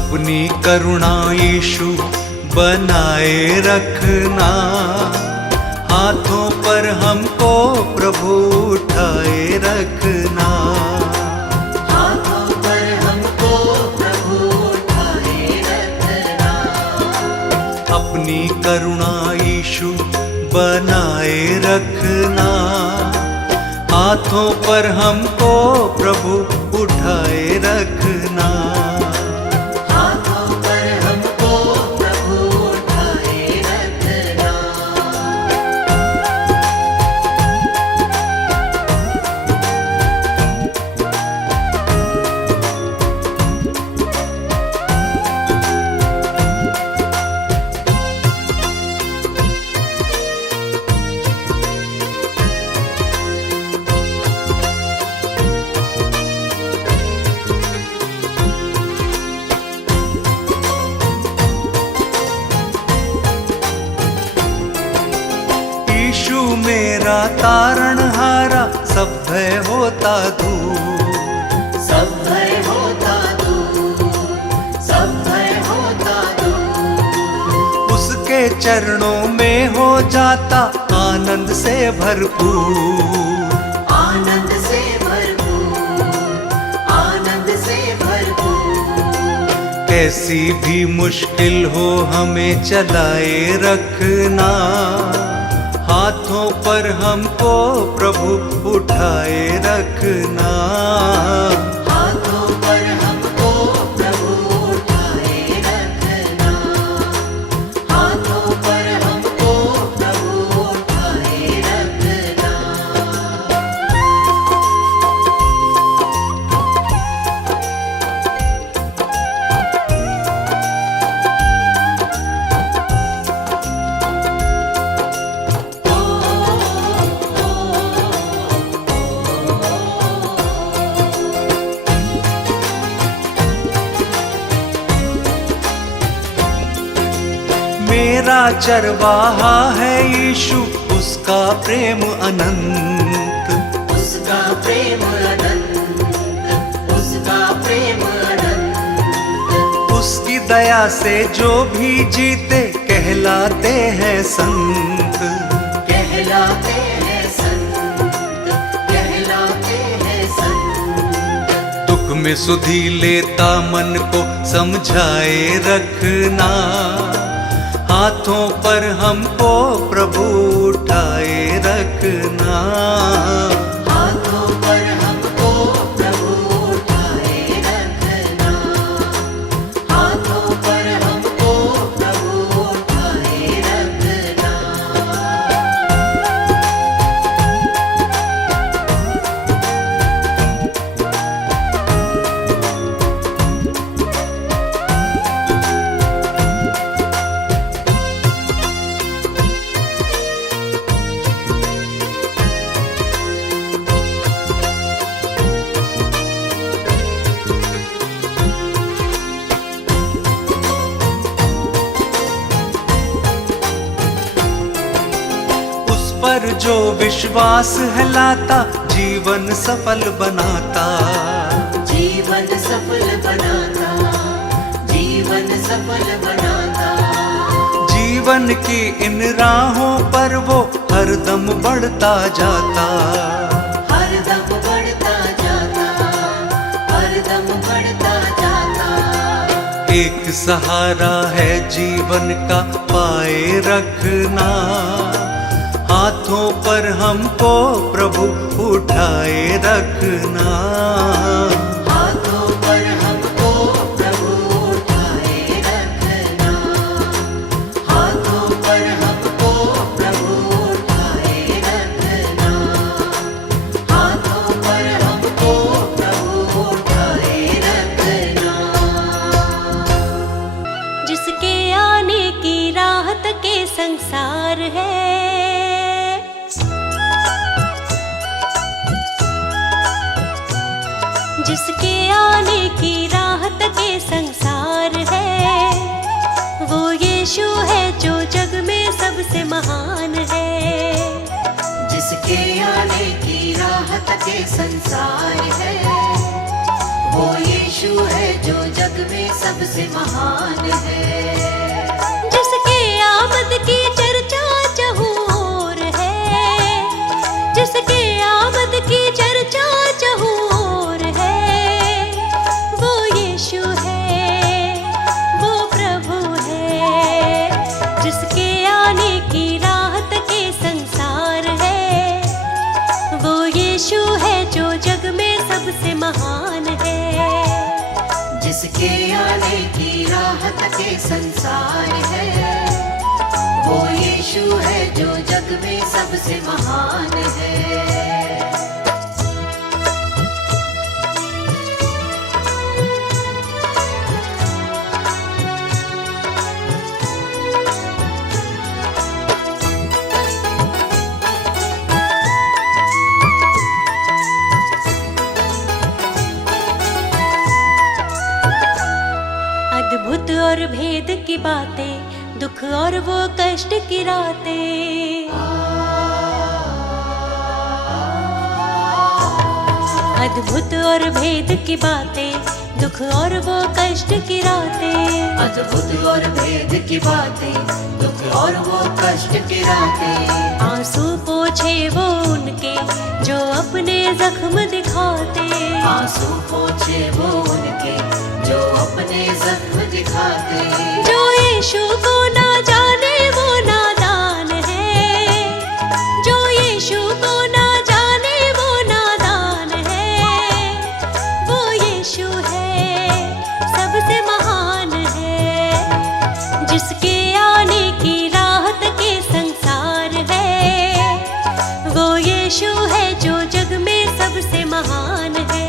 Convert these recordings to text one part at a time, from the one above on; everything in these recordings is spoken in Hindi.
अपनी करुणा यीशु बनाए रखना, हाथों पर हमको प्रभु उठाए रखना। हाथों पर हमको प्रभु उठाए रखना। अपनी करुणा यीशु बनाए रखना, हाथों पर हमको प्रभु उठाए रखना। हाथों पर हमको प्रभु उठाए रखना। यीशु मेरा तारणहारा, सब भय होता दूर। सब भय होता दूर, सब भय होता दूर। उसके चरणों में हो जाता आनंद से भरपूर। आनंद से भरपूर, आनंद से भरपूर। कैसी भी मुश्किल हो हमें चलाए रखना, हाथों पर हमको प्रभु उठाए रखना। हाथों पर हमको प्रभु उठाए रखना। हाथों पर हमको प्रभु उठाए रखना। मेरा चरवाहा है यीशु, उसका प्रेम अनंत। उसका प्रेम अनंत, उसका प्रेम अनंत। उसकी दया से जो भी जीते कहलाते हैं संत। कहलाते हैं संत, कहलाते हैं संत। दुख में सुधि लेता मन को समझाए रखना, हाथों पर हमको प्रभु उठाए रखना। हाथों पर हमको प्रभु उठाए रखना। हाथों पर हमको प्रभु उठाए रखना। पर जो विश्वास है लाता, जीवन सफल बनाता। जीवन सफल बनाता, जीवन सफल बनाता। जीवन की इन राहों पर वो हरदम बढ़ता जाता। हरदम बढ़ता जाता, हरदम बढ़ता जाता। एक सहारा है जीवन का पाए रखना, हाथों पर हमको प्रभु उठाए रखना। हाथों पर हमको प्रभु उठाए रखना। हाथों पर हमको प्रभु उठाए रखना। हाथों पर हमको प्रभु उठाए रखना। जिसके आने की राहत के संसार है, जिसके आने की राहत के संसार है, वो यीशु है जो जग में सबसे महान है। जिसके आने की राहत के संसार है, वो यीशु है जो जग में सबसे महान है। जिसके आमद की चर्चा चहुँ ओर है, जिसके आमद की चर्चा चहुँ ओर है, वो यीशु है, वो प्रभु है। जिसके आने की राहत के संसार है, वो यीशु है जो जग में सबसे महान है। जिसके आने की राहत के संसार है, वो यीशु है जो जग में सबसे महान है। अद्भुत और भेद की बातें, दुख और वो कष्ट की रातें। अद्भुत और भेद की बातें, दुख और वो कष्ट की रातें। अद्भुत और भेद की बातें, दुख और वो कष्ट की रातें। आंसू पोछे वो उनके जो अपने जख्म दिखाते। आंसू पोछे वो उनके जो अपने जख्म दिखाते। जो यीशु को ना जाने वो नादान है, जो यीशु को ना जाने वो नादान है। वो यीशु है, सबसे महान है। जिसके आने की राहत के संसार है, वो यीशु है जो जग में सबसे महान है।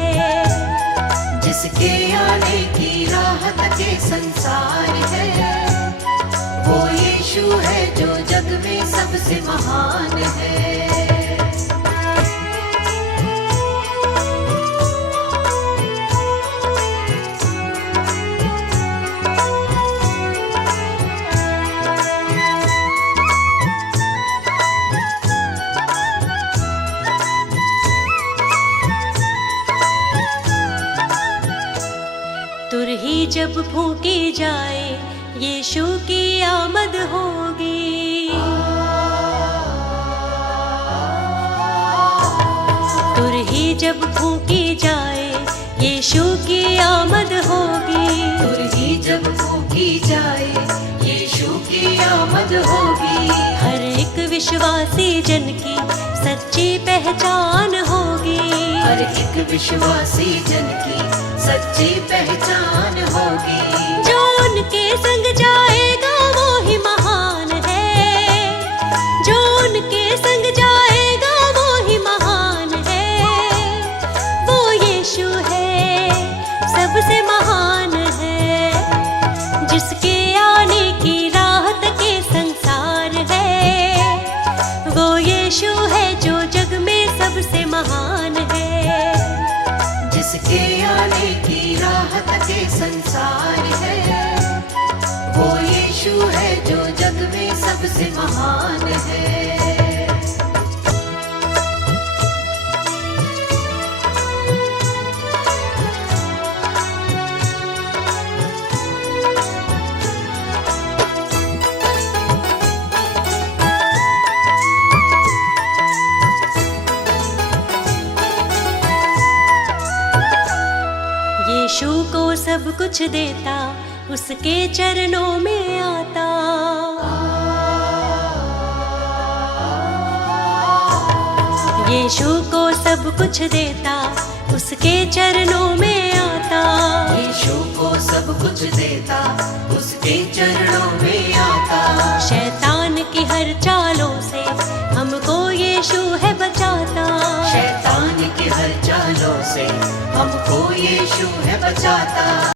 जिसके आने की राहत के संसार है, वो यीशु है जो जग में सबसे महान है। तुरही जब फूकी जाए, यीशु की आमद होगी। तुरही जब फूकी जाए, यीशु की आमद होगी। तुरही जब फूकी जाए, यीशु की आमद होगी। हर एक विश्वासी जन की सच्ची पहचान होगी। हर एक विश्वासी जन की सच्ची पहचान होगी। जो उनके संग जाएगा वो ही महान है, जो उनके संग जाएगा वो ही महान है। वो यीशु है, सबसे महान है। जिसके आने की राहत के संसार है, वो यीशु है जो जग में सबसे महान है। जिसके आने की राहत के संसार है, वो यीशु है जो जग में सबसे महान है। यीशु को सब कुछ देता, उसके चरणों में आता। यीशु को सब कुछ देता, उसके चरणों में आता। यीशु को सब कुछ देता, उसके चरणों में आता। शैतान की हर चालों से हमको यीशु है बचाता। शैतान की हर चालों से हमको यीशु है बचाता।